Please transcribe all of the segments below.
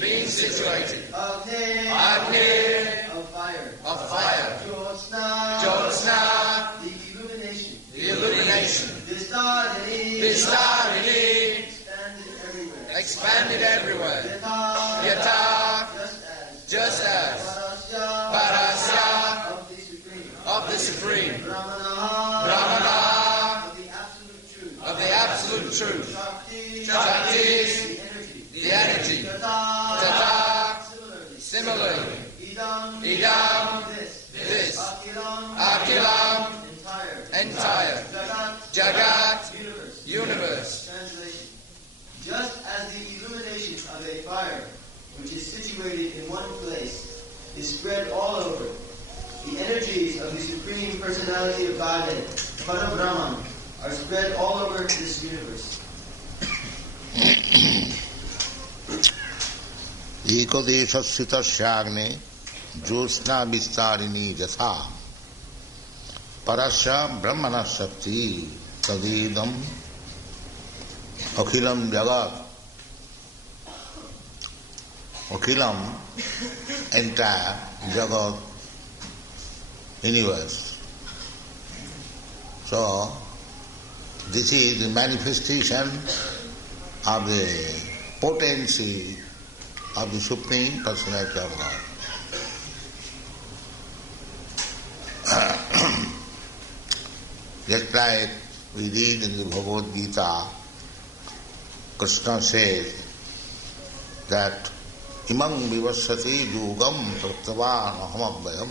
Being situated. Agni. Of fire. Kṛṣṇa. The illumination. Vistarini. Expanded everywhere. Yata. Just as. Parasya. Of the Supreme. Brahmana. Of the absolute truth. Shakti. The energy. Tata. Similarly. Idam. This. Akilam. Entire. Jagat. Universe. Translation. Just as the illumination of a fire, which is situated in one place, is spread all over, the energies of the Supreme Personality of Godhead, Parabrahman, are spread all over this universe. Ekodeshasthitasyāgne josna vistarini jatha parasya brahmana shakti tadidam akhilam jagat. Akhilam, entire jagat, universe. So, this is the manifestation of the potency of the Supreme Personality of God. Just like we read in the Bhagavad Gita, Kṛṣṇa says that imam vivasati yugam prattavan ahamabhayam.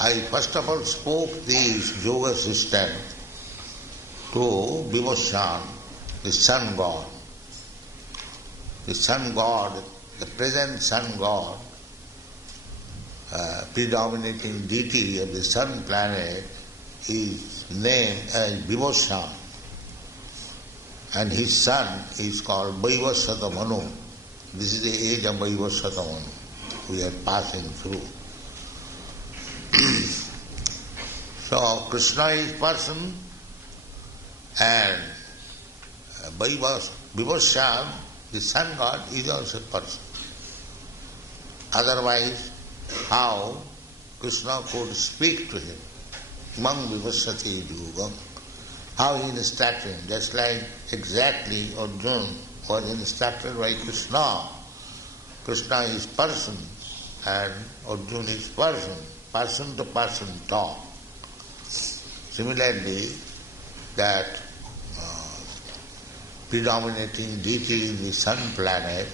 I first of all spoke this yoga system to Vivashan, the sun god. The sun god, the present sun god, predominating deity of the sun planet, is named as Vivashan. And his son is called Vaivasvata Manu. This is the age of Vaivasvata Manu we are passing through. So Kṛṣṇa is person and Vivashan, the sun god, is also person. Otherwise, how Kṛṣṇa could speak to him? Imam vivasati yugam. How he instructed him, just like exactly Arjuna was instructed by Kṛṣṇa. Kṛṣṇa is person and Arjuna is person to person talk. Similarly, that predominating deity in the sun planet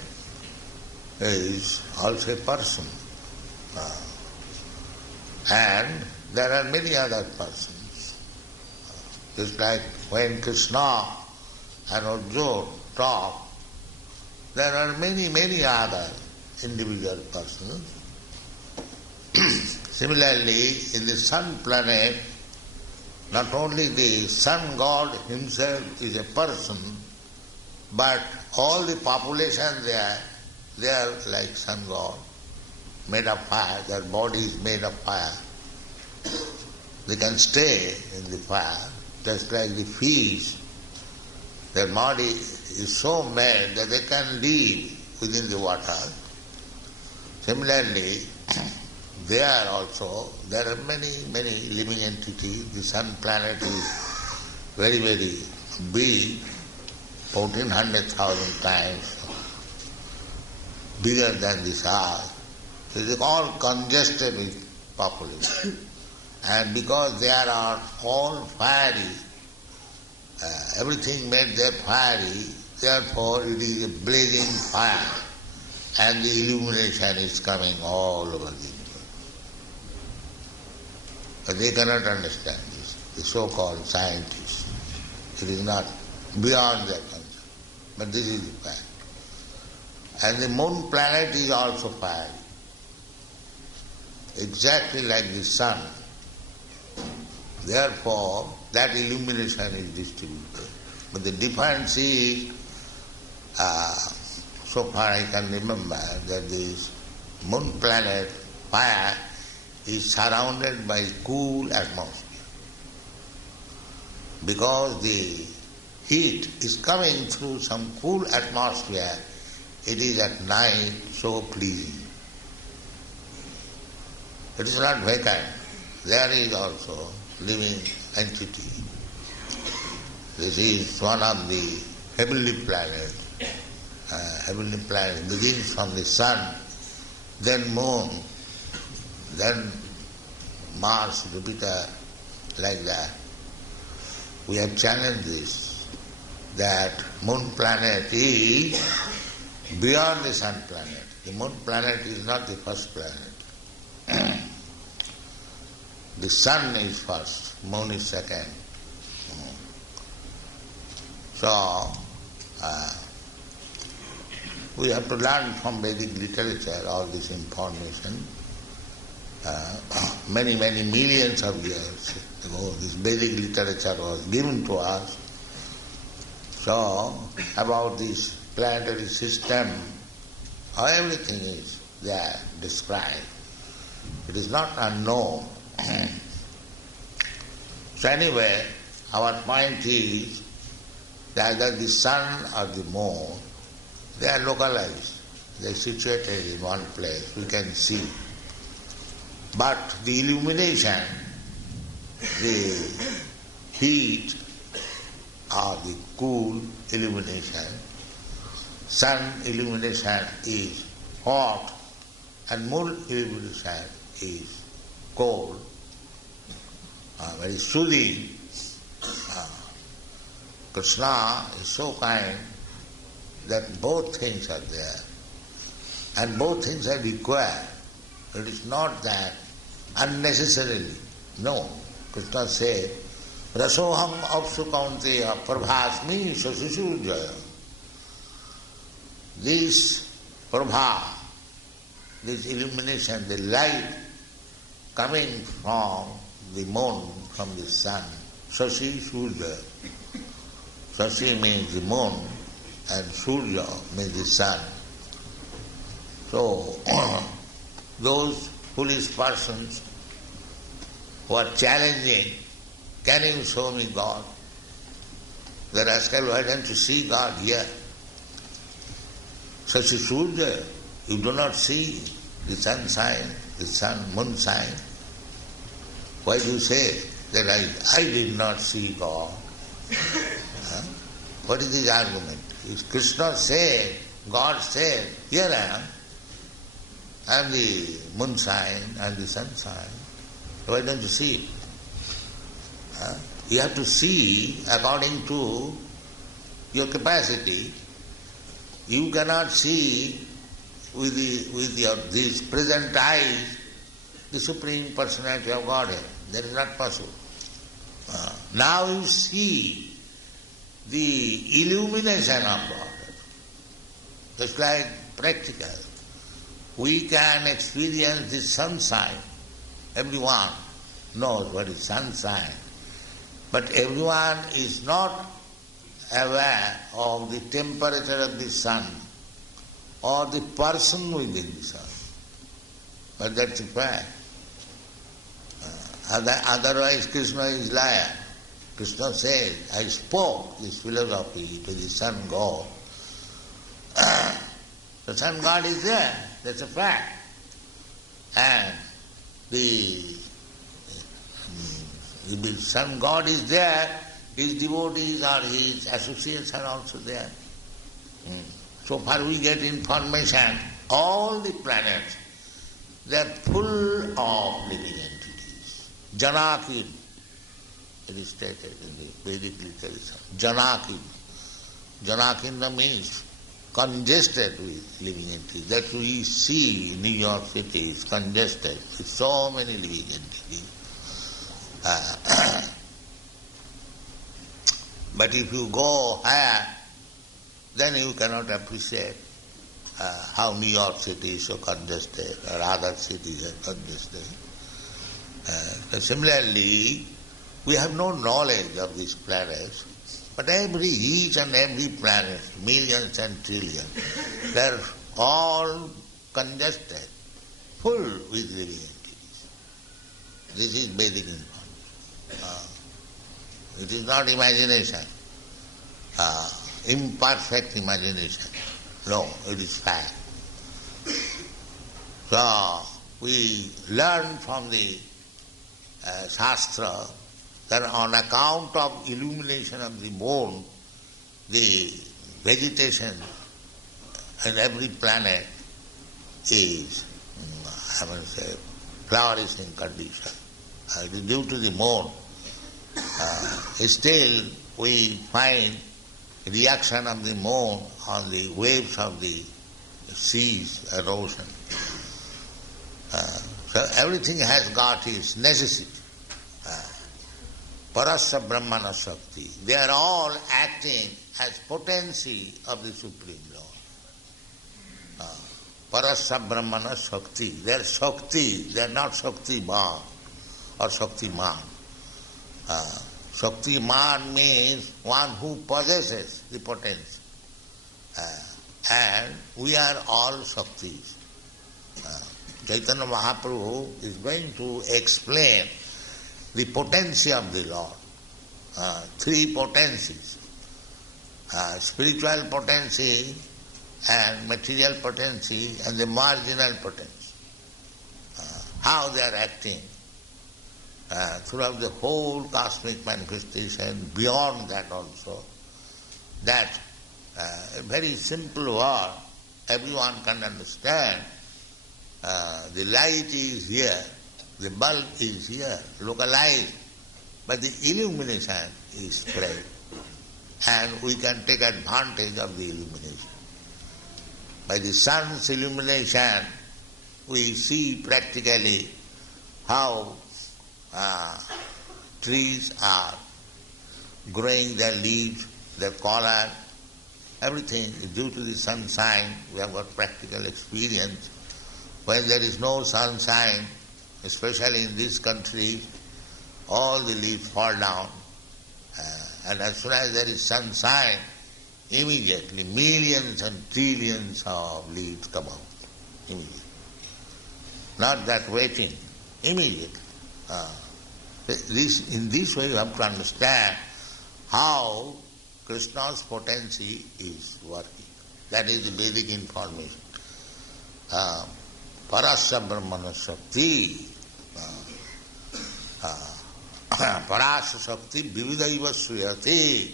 is also a person. And there are many other persons. Just like when Kṛṣṇa and Arjuna talk, there are many, many other individual persons. Similarly, in the sun planet, not only the sun god himself is a person, but all the population there, they are like sun god, made of fire, their body is made of fire. They can stay in the fire, just like the fish. Their body is so made that they can live within the water. Similarly, there also, there are many, many living entities. The sun planet is very, very big, 1,400,000 times bigger than this earth. So it is all congested with population. And because they are all fiery, everything made there fiery, therefore it is a blazing fire, and the illumination is coming all over the universe. But they cannot understand this, the so-called scientists. It is not beyond their concept. But this is the fact. And the moon planet is also fire, exactly like the sun. Therefore, that illumination is distributed. But the difference is, so far I can remember, that this moon planet fire is surrounded by cool atmosphere. Because the heat is coming through some cool atmosphere, it is at night so pleasing. It is not vacant. There is also living entity. This is one of the heavenly planets. Heavenly planet begins from the sun, then moon, then Mars, Jupiter, like that. We have challenged this, that moon planet is beyond the sun planet. The moon planet is not the first planet. The sun is first, moon is second. So, we have to learn from Vedic literature all this information. Many millions of years ago, this Vedic literature was given to us. So, about this planetary system, how everything is there described. It is not unknown. So anyway, our point is that either the sun or the moon, they are localized. They are situated in one place. We can see. But the illumination, the heat or the cool illumination, sun illumination is hot and moon illumination is cold, very soothing. Kṛṣṇa is so kind that both things are there and both things are required. It is not that unnecessarily. No. Kṛṣṇa said, Rasoham apsu kaunteya prabhasmi sasisujaya. This prabha, this illumination, the light coming from the moon, from the sun, Sasi Surya. Sasi means the moon and Surya means the sun. So, those foolish persons who are challenging, can you show me God? The rascal, why don't you see God here? Sasi Surya, you do not see the sun sign, the sun, moon sign. Why do you say that I did not see God? What is his argument? If Kṛṣṇa said, God said, here I am the moon sign and the sun sign. Why don't you see it? You have to see according to your capacity. You cannot see with these present eyes the Supreme Personality of Godhead. That is not possible. Now you see the illumination of Godhead. Just like practical. We can experience the sunshine. Everyone knows what is sunshine. But everyone is not aware of the temperature of the sun or the person within the sun. But that's a fact. Otherwise Kṛṣṇa is liar. Kṛṣṇa says, I spoke this philosophy to the sun god. The sun god is there, that's a fact. And the sun god is there, his devotees or his associates are also there. So far we get information, all the planets, they are full of living entities. Janakin, it is stated in the Vedic literature. Janakin. Janakinda means congested with living entities. That we see in New York City is congested with so many living entities. But if you go higher, then you cannot appreciate how New York City is so congested or other cities are congested. Similarly, we have no knowledge of these planets, but each and every planet, millions and trillions, they are all congested, full with living entities. This is Vedic information. It is not imagination, imperfect imagination. No, it is fact. So, we learn from the Shastra that on account of illumination of the moon, the vegetation in every planet is, flourishing condition. It is due to the moon. Still, we find reaction of the moon on the waves of the seas and ocean. So everything has got its necessity. Parasya Brahmana Shakti. They are all acting as potency of the Supreme Lord. Parasya Brahmana Shakti. They are Shakti, they are not Shaktiman or Shaktiman. Shaktiman means one who possesses the potency. And we are all Shaktis. Chaitanya Mahaprabhu is going to explain the potency of the Lord. Three potencies. Spiritual potency and material potency and the marginal potency. How they are acting throughout the whole cosmic manifestation, beyond that also. That a very simple word, everyone can understand. The light is here, the bulb is here, localized, but the illumination is spread. And we can take advantage of the illumination. By the sun's illumination, we see practically how trees are growing their leaves, their color, everything is due to the sunshine. We have got practical experience. When there is no sunshine, especially in this country, all the leaves fall down. And as soon as there is sunshine, immediately millions and trillions of leaves come out. Immediately. Not that waiting, immediately. In this way you have to understand how Kṛṣṇa's potency is working. That is the Vedic information. Parasya Brahmana Shakti. Parasya Shakti Vividaiva Suyati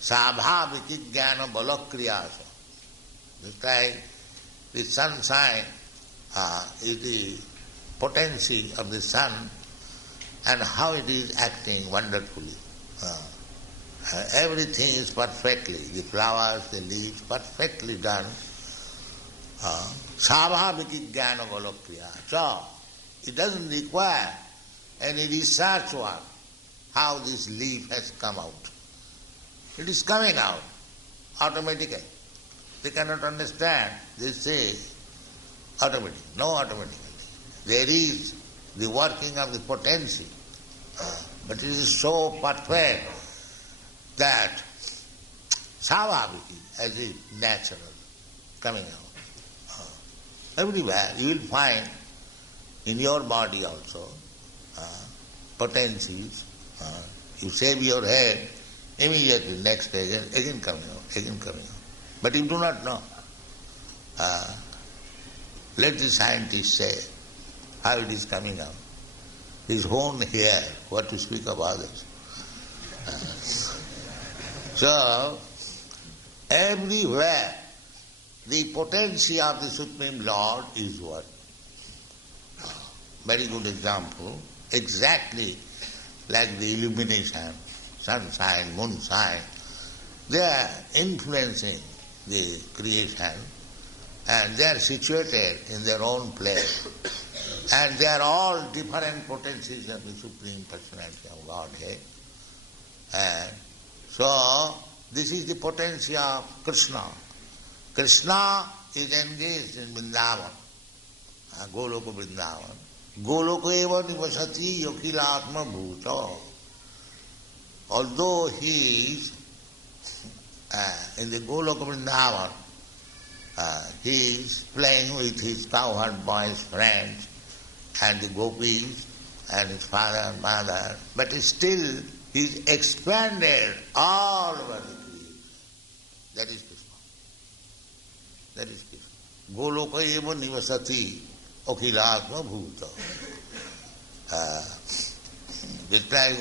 Sabhaviki Jnana Balakriyasa. Just like the sunshine is the potency of the sun and how it is acting wonderfully. Everything is perfectly, the flowers, the leaves, perfectly done. Sabhaviki Jnana Balakriyasa. So, it doesn't require any research work how this leaf has come out. It is coming out automatically. They cannot understand. They say automatically. No, automatically. There is the working of the potency, but it is so perfect that savabhiki, as if natural, coming out. Everywhere you will find in your body also potencies. You shave your head, immediately next day again coming out, again coming out. But you do not know. Let the scientists say how it is coming out. His own hair, what to speak of others. So, everywhere the potency of the Supreme Lord is what? Very good example. Exactly like the illumination, sunshine, moonshine, they are influencing the creation and they are situated in their own place. And they are all different potencies of the Supreme Personality of Godhead. And So, this is the potency of Kṛṣṇa. Kṛṣṇa is engaged in Vrindavan, Goloka Vrindavan. Goloka eva nivasati yokilatma bhuta. Although he is in the Goloka Vrindavan, he is playing with his cowherd boys, friends, and the gopis, and his father and mother, but still he is expanded all over the creation. That is Kṛṣṇa. That is Kṛṣṇa. Goloka eva nivasati okhilatma bhuta. It's like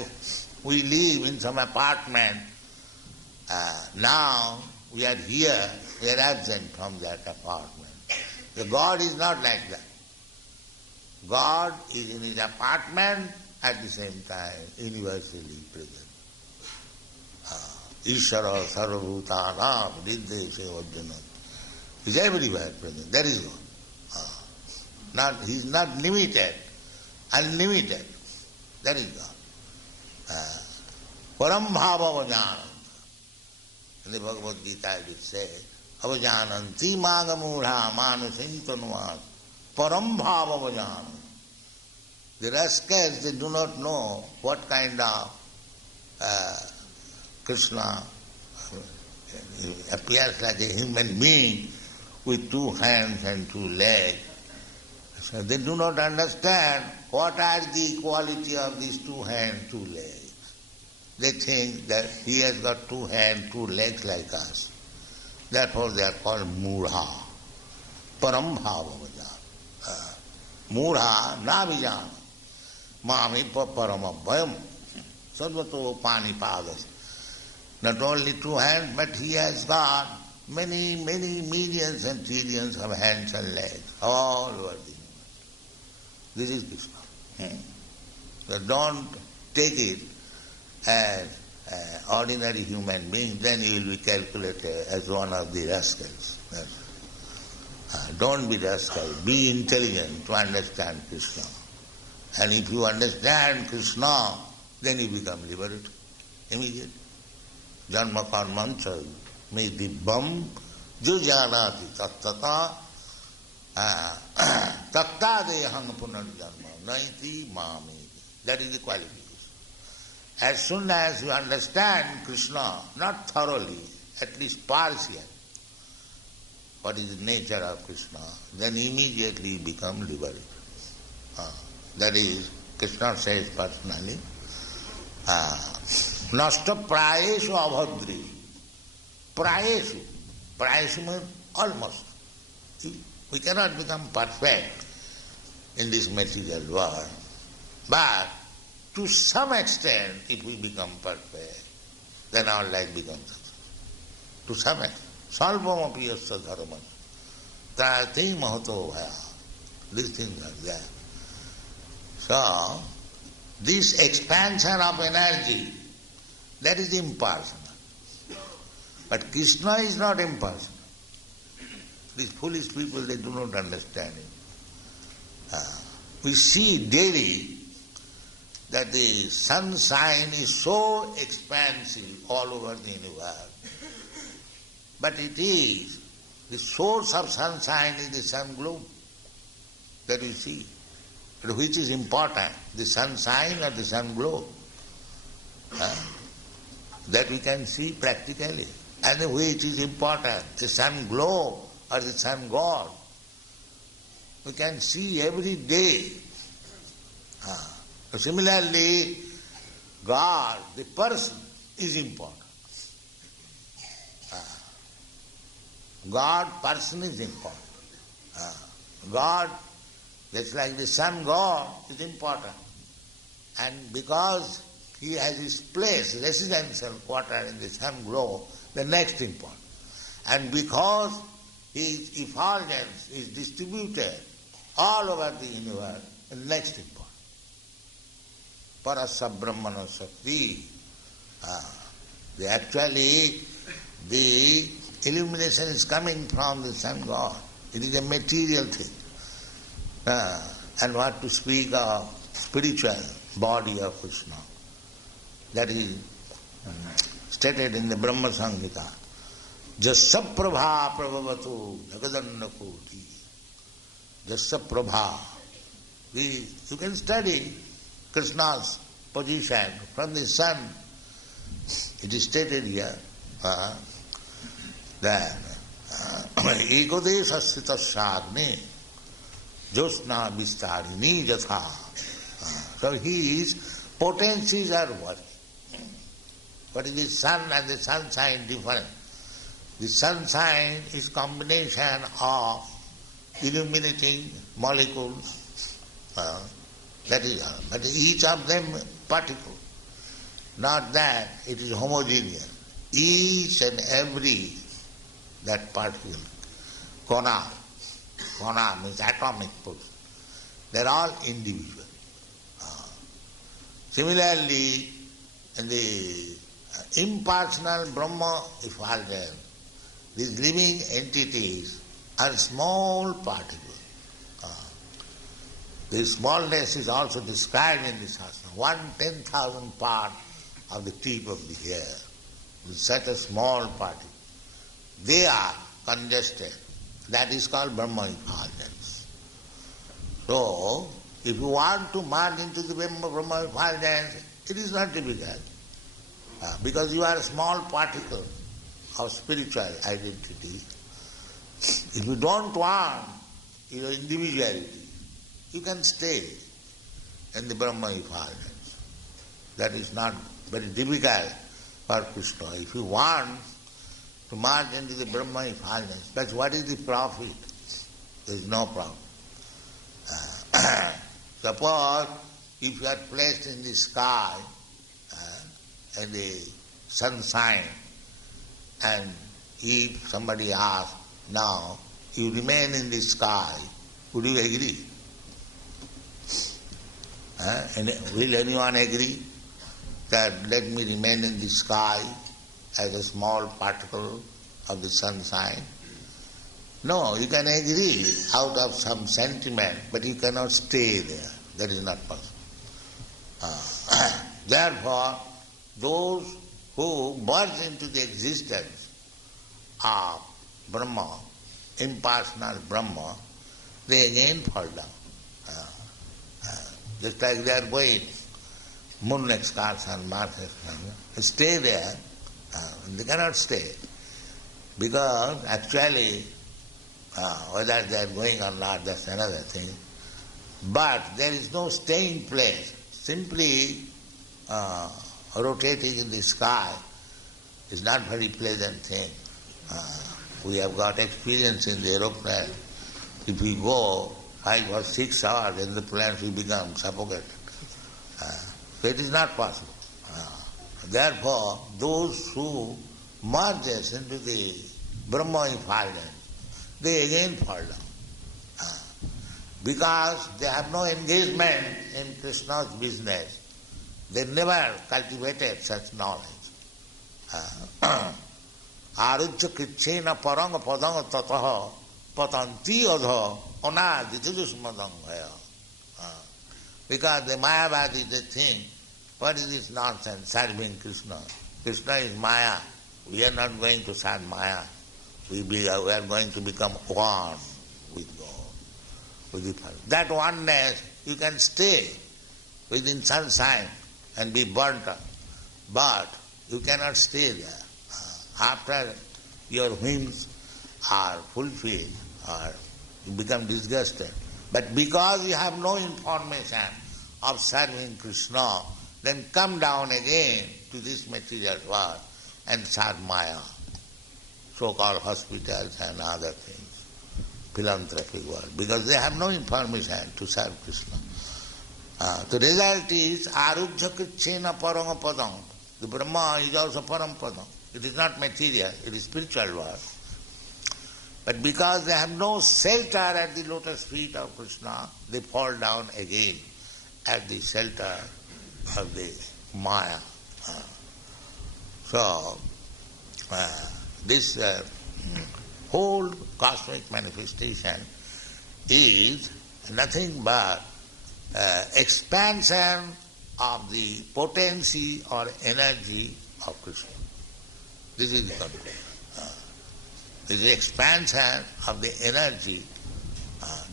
we live in some apartment. Now we are here, we are absent from that apartment. The God is not like that. God is in his apartment at the same time universally present. Ishara sarvabhutanam nirdeshe vajjana. He is everywhere present. That is God. He is not limited, unlimited. That is God. Param bhava vajananta. In the Bhagavad Gita it says, avajananti magamudha manusintanuvat param bhava vajananta. The rascals, they do not know what kind of Kṛṣṇa appears like a human being with 2 hands and 2 legs. So they do not understand what are the quality of these 2 hands, 2 legs. They think that he has got 2 hands, 2 legs like us. Therefore they are called mudha. Param bhava vajana. Mudha na vijana. Mami parama bhayam. Sarvato panipadas. Not only 2 hands, but he has got many, many millions and trillions of hands and legs all over the universe. This is Kṛṣṇa. So don't take it as ordinary human being, then you will be calculated as one of the rascals. Don't be rascal, be intelligent to understand Kṛṣṇa. And if you understand Kṛṣṇa, then you become liberated immediately. Janma karmancha me dibbam jujanati tattata takta dehang punarjanma naiti mami. That is the qualification. As soon as you understand Kṛṣṇa, not thoroughly, at least partially, what is the nature of Kṛṣṇa, then immediately you become liberated. That is, Kṛṣṇa says personally, nasta prayeshu abhadri. Prayeshu means almost. We cannot become perfect in this material world, but to some extent, if we become perfect, then our life becomes successful. To some extent. Salvam api yasya dharma. Trayati mahato bhaya. These things are there. So, this expansion of energy, that is impersonal. But Kṛṣṇa is not impersonal. These foolish people, they do not understand it. We see daily that the sunshine is so expansive all over the universe. But it is, the source of sunshine is the sun globe that you see. But which is important, the sunshine or the sun globe? That we can see practically. And which is important, the sun globe or the sun god? We can see every day. Similarly, God, the person, is important. God, person is important. God, just like the sun god, is important. And because he has his place, residential quarter in the sun globe, the next important. And because his effulgence is distributed all over the universe, the next important. Parasa Brahmana Shakti. Actually, the illumination is coming from the sun god. It is a material thing. And what to speak of spiritual body of Kṛṣṇa. That is stated in the Brahma Samhita, Jasya Prabha Prabhavatu Jagadanna Koti. Jasya Prabha. You can study Kṛṣṇa's position from the sun. It is stated here that Ekodesha Sritasagni Josna Vistarini Jatha. So his potencies are working. What is the sun and the sunshine different? The sunshine is combination of illuminating molecules. That is all. But each of them particle. Not that it is homogeneous. Each and every that particle, Kṛṣṇa means atomic portion, they are all individual. Similarly, in the impersonal Brahma effulgence, these living entities are small particles. The smallness is also described in the Shastra. 1/10,000 part of the tip of the hair. It's such a small particle. They are congested. That is called Brahma effulgence. So, if you want to merge into the Brahma effulgence, it is not difficult. Because you are a small particle of spiritual identity. If you don't want your individuality, you can stay in the Brahma effulgence. That is not very difficult for Kṛṣṇa. If you want to merge into the Brahma effulgence, that's what is the profit? There is no profit. Suppose if you are placed in the sky and the sun shines, and if somebody asks, now you remain in the sky, would you agree? Will anyone agree that let me remain in the sky as a small particle of the sunshine? No, you can agree out of some sentiment, but you cannot stay there. That is not possible. Therefore, those who merge into the existence of Brahma, impersonal Brahma, they again fall down. Just like they are going moon excursion, Mars excursion, stay there, they cannot stay. Because actually, whether they are going or not, that's another thing. But there is no staying place. Simply rotating in the sky is not very pleasant thing. We have got experience in the aeroplane. If we go 5 or 6 hours in the plane, we become suffocated. So it is not possible. Therefore, those who merge into the Brahma effulgence, they again fall down. Because they have no engagement in Kṛṣṇa's business. They never cultivated such knowledge. Arujya Kṛṣṇa paranga padanga tataha patanti adha anaditujusmadangaya. Because the Mayavadi, they think, what is this nonsense, serving Kṛṣṇa? Kṛṣṇa is Maya. We are not going to serve Maya. We are going to become one with God. That oneness, you can stay within sunshine and be burnt up, but you cannot stay there. After your whims are fulfilled, or you become disgusted. But because you have no information of serving Kṛṣṇa, then come down again to this material world and serve Maya, so-called hospitals and other things, philanthropic world, because they have no information to serve Kṛṣṇa. The result is arujya Kṛṣṇa parama padam. The Brahma is also param padam. It is not material, it is spiritual world. But because they have no shelter at the lotus feet of Kṛṣṇa, they fall down again at the shelter of the Maya. So, this whole cosmic manifestation is nothing but expansion of the potency or energy of Kṛṣṇa. This is the control. This is the expansion of the energy.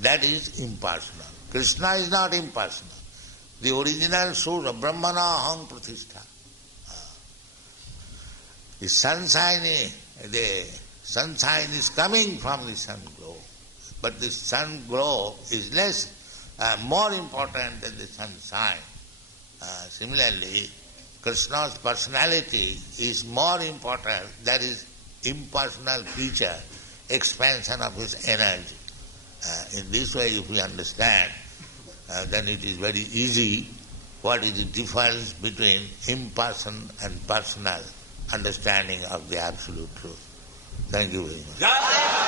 That is impersonal. Kṛṣṇa is not impersonal. The original source of Brahmana Aham Pratishtha. The sunshine is coming from the sun glow. But the sun glow is more important than the sunshine. Similarly, Kṛṣṇa's personality is more important, that is impersonal feature, expansion of his energy. In this way, if we understand, then it is very easy what is the difference between impersonal and personal understanding of the absolute truth. Thank you very much.